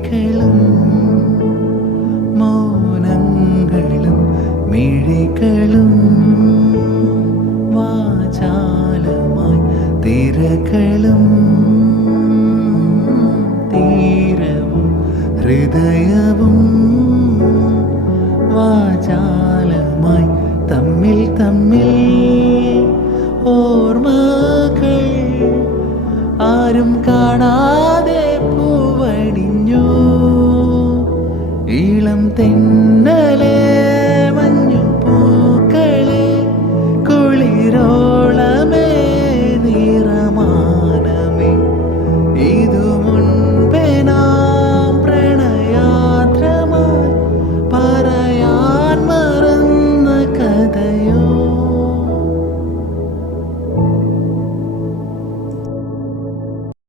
ചിരികളും മൗനങ്ങളും മിഴികളും വാചാലമായി തിരകളും തീരവും ഹൃദയവും വാചാലമായി തമ്മിൽ തമ്മിൽ ഓർമ്മകൾ ആരും കാണാതെ പൂവണിഞ്ഞു. ഇളം തെന്നലെ മഞ്ഞു പൂക്കളെ കുളിരോളമേ നിറമാനമേ ഇതു മുൻപേ നാം പ്രണയാദ്രമായി പറയാൻ മറന്ന കഥയോ.